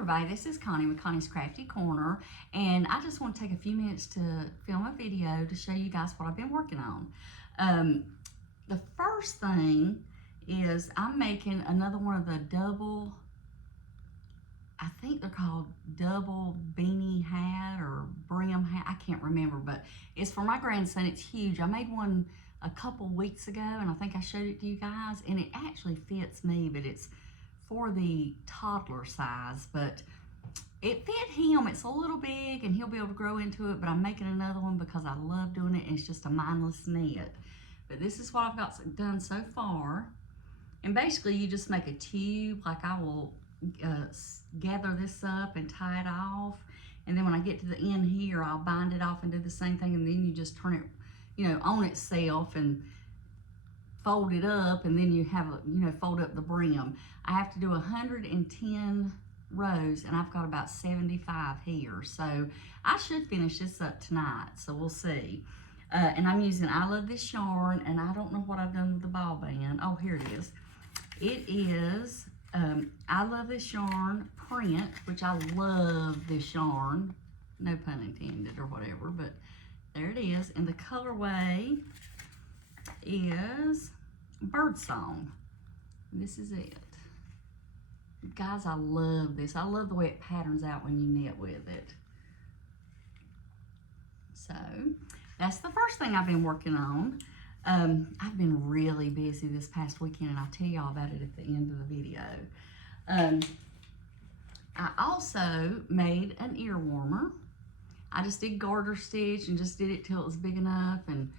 everybody, this is Connie with Connie's Crafty Corner, and I just want to take a few minutes to film a video to show you guys what I've been working on. The first thing is I'm making another one of the double, I think they're called double beanie hat or brim hat, I can't remember, but it's for my grandson. It's huge. I made one a couple weeks ago and I think I showed it to you guys, and it actually fits me, but it's for the toddler size, but it fit him. It's a little big and he'll be able to grow into it, but I'm making another one because I love doing it, and it's just a mindless knit. But this is what I've got done so far. And basically you just make a tube, like I will gather this up and tie it off, and then when I get to the end here I'll bind it off and do the same thing, and then you just turn it, you know, on itself and fold it up, and then you have a, you know, fold up the brim. I have to do 110 rows and I've got about 75 here, so I should finish this up tonight, so we'll see. And I'm using I Love This yarn, and I don't know what I've done with the ball band. Oh, here it is. It is I Love This yarn print, which I love this yarn, no pun intended or whatever, but there it is. And the colorway is Birdsong. This is it. Guys, I love this. I love the way it patterns out when you knit with it. So that's the first thing I've been working on. I've been really busy this past weekend, and I'll tell y'all about it at the end of the video. I also made an ear warmer. I just did garter stitch and just did it till it was big enough and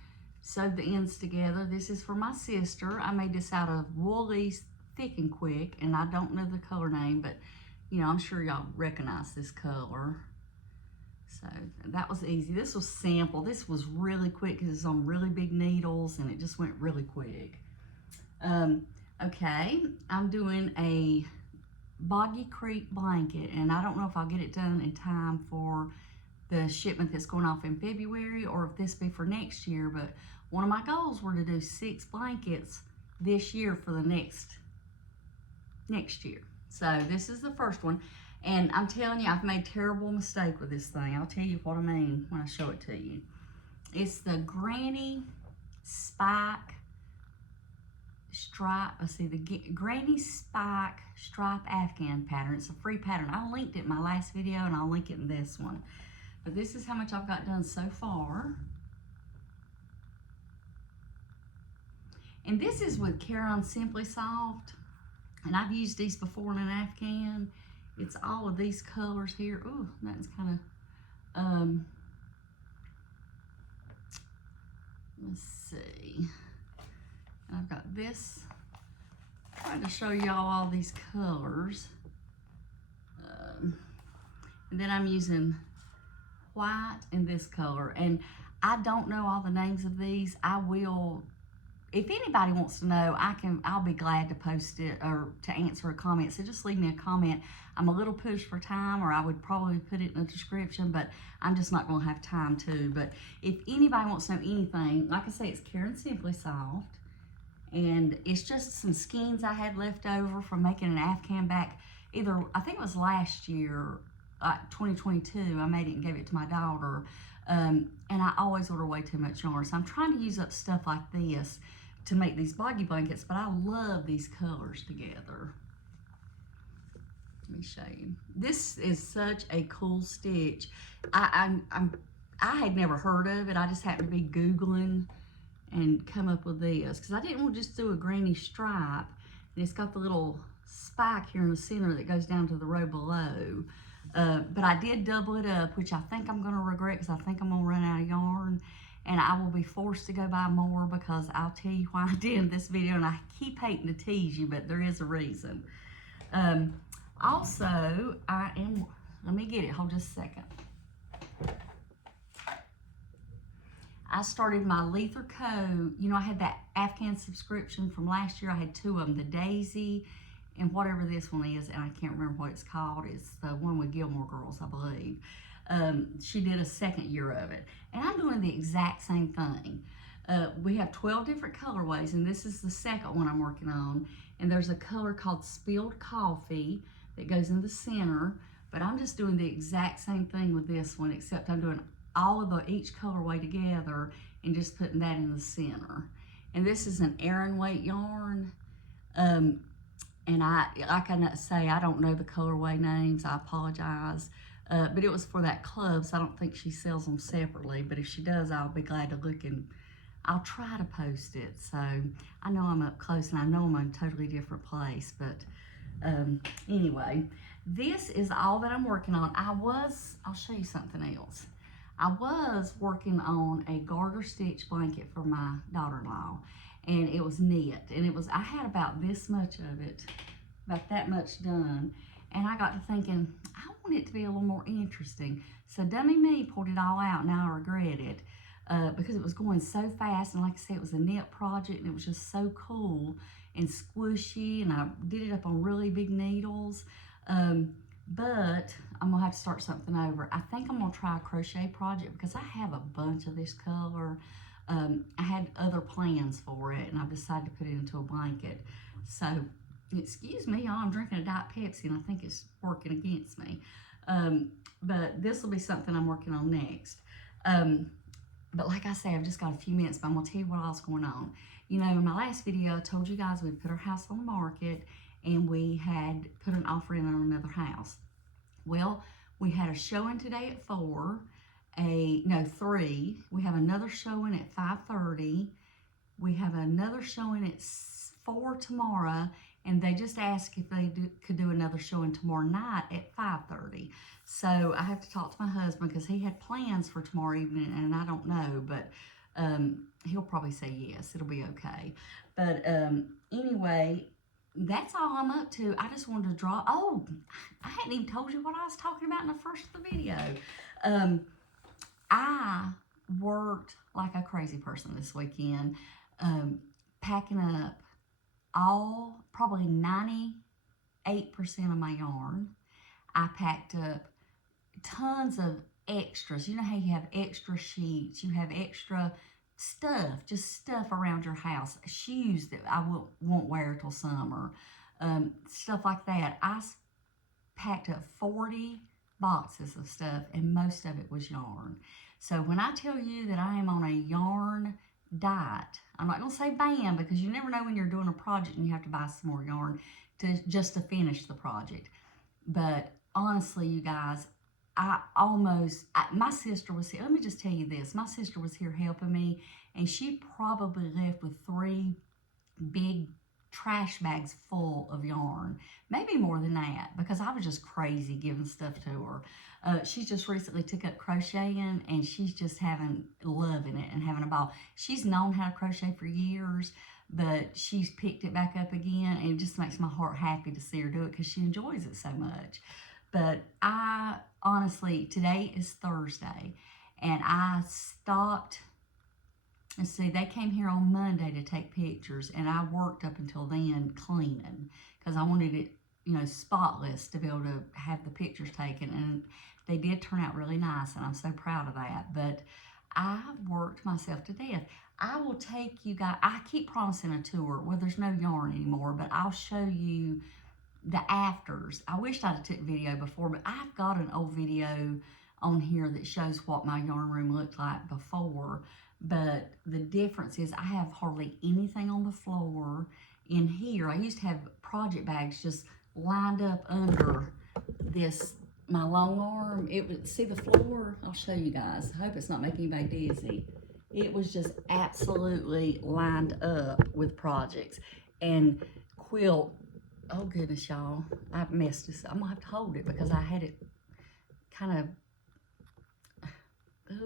sewed the ends together. This is for my sister. I made this out of Woolies Thick and Quick, and I don't know the color name, but you know, I'm sure y'all recognize this color. So that was easy. This was sample. This was really quick because it's on really big needles and it just went really quick. Okay, I'm doing a Boggy Creek blanket, and I don't know if I'll get it done in time for the shipment that's going off in February, or if this be for next year, but one of my goals were to do 6 blankets this year for the next year. So this is the first one. And I'm telling you, I've made a terrible mistake with this thing. I'll tell you what I mean when I show it to you. It's the Granny Spike Stripe. Let's see, the Granny Spike Stripe Afghan pattern. It's a free pattern. I linked it in my last video, and I'll link it in this one. But this is how much I've got done so far. And this is with Care-On Simply Soft. And I've used these before in an Afghan. It's all of these colors here. Ooh, that's kind of, let's see. And I've got this. I'm trying to show y'all all these colors. And then I'm using white and this color. And I don't know all the names of these. I will, if anybody wants to know, I'll be glad to post it or to answer a comment. So just leave me a comment. I'm a little pushed for time, or I would probably put it in the description, but I'm just not gonna have time to. But if anybody wants to know anything, like I say, it's Care-On Simply Soft. And it's just some skeins I had left over from making an Afghan back, either, I think it was last year, 2022, I made it and gave it to my daughter. And I always order way too much yarn. So I'm trying to use up stuff like this to make these boggy blankets, but I love these colors together. Let me show you. This is such a cool stitch. I had never heard of it. I just happened to be Googling and come up with this, because I didn't want to just do a granny stripe. And it's got the little spike here in the center that goes down to the row below. But I did double it up, which I think I'm going to regret, because I think I'm going to run out of yarn. And I will be forced to go buy more, because I'll tell you why I did in this video. And I keep hating to tease you, but there is a reason. Also, let me get it, hold just a second. I started my Lether Co. You know, I had that Afghan subscription from last year. I had 2 of them, the Daisy and whatever this one is, and I can't remember what it's called. It's the one with Gilmore Girls, I believe. She did a 2nd year of it. And I'm doing the exact same thing. We have 12 different colorways, and this is the 2nd one I'm working on. And there's a color called Spilled Coffee that goes in the center But I'm just doing the exact same thing with this one, except I'm doing all of each colorway together and just putting that in the center. And this is an Aran weight yarn. And like I say, I don't know the colorway names. I apologize. But it was for that club, so I don't think she sells them separately. But if she does, I'll be glad to look, and I'll try to post it. So I know I'm up close, and I know I'm in a totally different place. But anyway, this is all that I'm working on. I'll show you something else. I was working on a garter stitch blanket for my daughter-in-law, and it was knit, and I had about this much of it, about that much done, and I got to thinking, I want it to be a little more interesting. So dummy me pulled it all out, and now I regret it, because it was going so fast, and like I said, it was a knit project, and it was just so cool and squishy, and I did it up on really big needles. But I'm gonna have to start something over. I think I'm gonna try a crochet project because I have a bunch of this color. I had other plans for it, and I've decided to put it into a blanket. So, excuse me, y'all, I'm drinking a Diet Pepsi, and I think it's working against me. But this will be something I'm working on next. But like I say, I've just got a few minutes, but I'm gonna tell you what else going on. You know, in my last video, I told you guys we'd put our house on the market, and we had put an offer in on another house. Well, we had a showing today at 3. We have another showing at 5:30. We have another showing at 4 tomorrow, and they just asked if they could do another showing tomorrow night at 5:30. So I have to talk to my husband because he had plans for tomorrow evening, and I don't know, but he'll probably say yes, it'll be okay. But anyway, that's all I'm up to. I just wanted to draw. Oh, I hadn't even told you what I was talking about in the first of the video. I worked like a crazy person this weekend, packing up probably 98% of my yarn. I packed up tons of extras. You know how you have extra sheets, you have extra stuff, just stuff around your house, shoes that I won't wear till summer, stuff like that. I packed up 40 boxes of stuff, and most of it was yarn. So when I tell you that I am on a yarn diet, I'm not going to say ban, because you never know when you're doing a project and you have to buy some more yarn just to finish the project. But honestly, you guys, my sister was here. Let me just tell you this. My sister was here helping me, and she probably left with 3 big trash bags full of yarn. Maybe more than that, because I was just crazy giving stuff to her. She just recently took up crocheting, and she's just loving it and having a ball. She's known how to crochet for years, but she's picked it back up again, and it just makes my heart happy to see her do it because she enjoys it so much. But honestly, today is Thursday, and I stopped. Let's see, they came here on Monday to take pictures, and I worked up until then cleaning because I wanted it, spotless to be able to have the pictures taken, and they did turn out really nice, and I'm so proud of that. But I worked myself to death. I will take you guys, I keep promising a tour. Well, there's no yarn anymore, but I'll show you the afters. I wished I'd took video before, but I've got an old video on here that shows what my yarn room looked like before. But the difference is I have hardly anything on the floor in here. I used to have project bags just lined up under my long arm. See the floor? I'll show you guys. I hope it's not making anybody dizzy. It was just absolutely lined up with projects and quilt. Oh goodness, y'all, I messed this up. I'm gonna have to hold it because I had it kind of,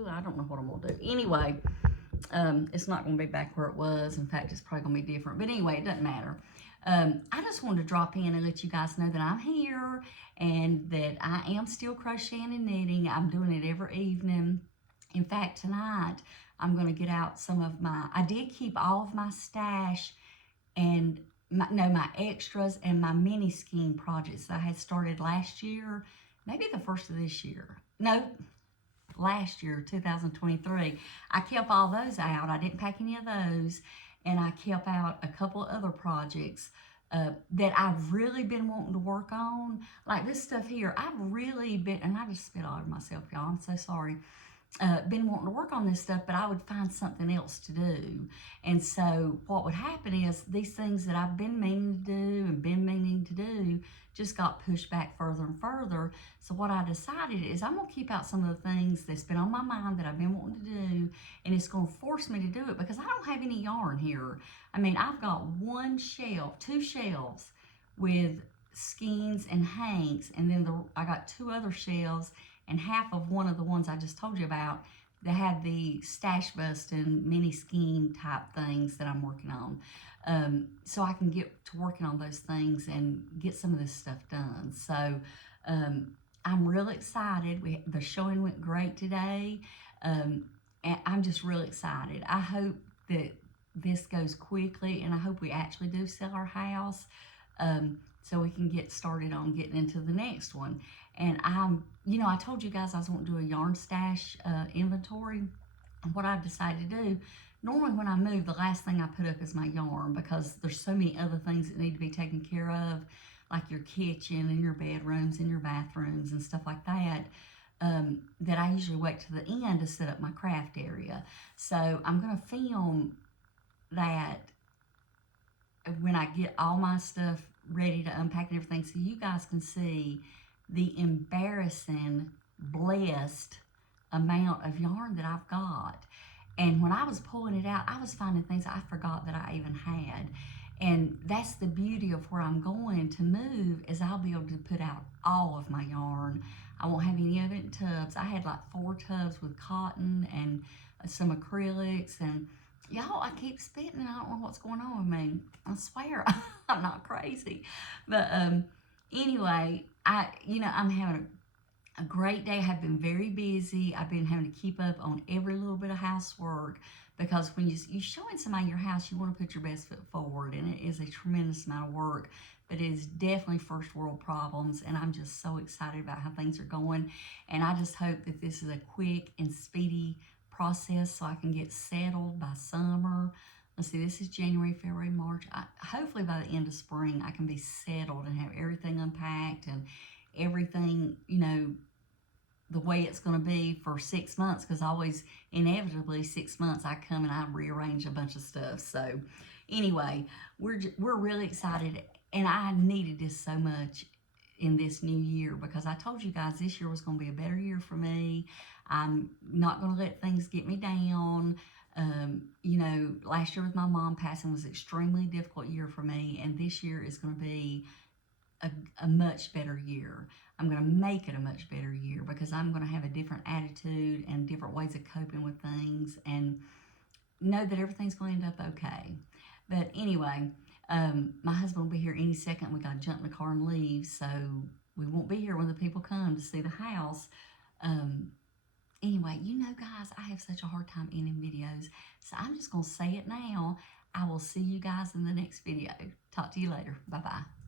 I don't know what I'm gonna do. Anyway, it's not gonna be back where it was. In fact, it's probably gonna be different, but anyway, it doesn't matter. I just wanted to drop in and let you guys know that I'm here and that I am still crocheting and knitting. I'm doing it every evening. In fact, tonight, I'm gonna get out I did keep all of my stash and my extras and my mini skein projects that I had started last year, maybe the first of this year. No, last year, 2023. I kept all those out. I didn't pack any of those, and I kept out a couple of other projects that I've really been wanting to work on. Like this stuff here, I've really been, and I just spit all over myself, y'all. I'm so sorry. Been wanting to work on this stuff, but I would find something else to do. And so what would happen is these things that I've been meaning to do and been meaning to do just got pushed back further and further. So what I decided is I'm going to keep out some of the things that's been on my mind that I've been wanting to do, and it's going to force me to do it because I don't have any yarn here. I mean, I've got one shelf, 2 shelves with skeins and hanks, and then I got 2 other shelves and half of one of the ones I just told you about that had the stash busting mini skein type things that I'm working on. So I can get to working on those things and get some of this stuff done. So I'm really excited. The showing went great today. And I'm just really excited. I hope that this goes quickly, and I hope we actually do sell our house so we can get started on getting into the next one. And I told you guys I was wanting to do a yarn stash inventory. And what I've decided to do, normally when I move, the last thing I put up is my yarn because there's so many other things that need to be taken care of, like your kitchen and your bedrooms and your bathrooms and stuff like that, that I usually wait to the end to set up my craft area. So I'm going to film that when I get all my stuff ready to unpack and everything so you guys can see the embarrassing, blessed amount of yarn that I've got. And when I was pulling it out, I was finding things I forgot that I even had. And that's the beauty of where I'm going to move, is I'll be able to put out all of my yarn. I won't have any of it in tubs. I had like 4 tubs with cotton and some acrylics, and y'all, I keep spitting and I don't know what's going on with me. I swear I'm not crazy. But anyway, I'm having a great day. I've been very busy. I've been having to keep up on every little bit of housework because when you're showing somebody your house, you want to put your best foot forward, and it is a tremendous amount of work, but it is definitely first world problems, and I'm just so excited about how things are going, and I just hope that this is a quick and speedy process so I can get settled by summer. Let's see, this is January, February, March. Hopefully by the end of spring, I can be settled and have everything unpacked and everything, the way it's going to be for 6 months, because always, inevitably, 6 months I come and I rearrange a bunch of stuff. So anyway, we're really excited, and I needed this so much in this new year because I told you guys this year was going to be a better year for me. I'm not going to let things get me down. Last year with my mom passing was an extremely difficult year for me, and this year is going to be a much better year. I'm going to make it a much better year because I'm going to have a different attitude and different ways of coping with things, and know that everything's going to end up okay. But anyway, my husband will be here any second. We got to jump in the car and leave, so we won't be here when the people come to see the house. Anyway, guys, I have such a hard time ending videos, so I'm just going to say it now. I will see you guys in the next video. Talk to you later. Bye-bye.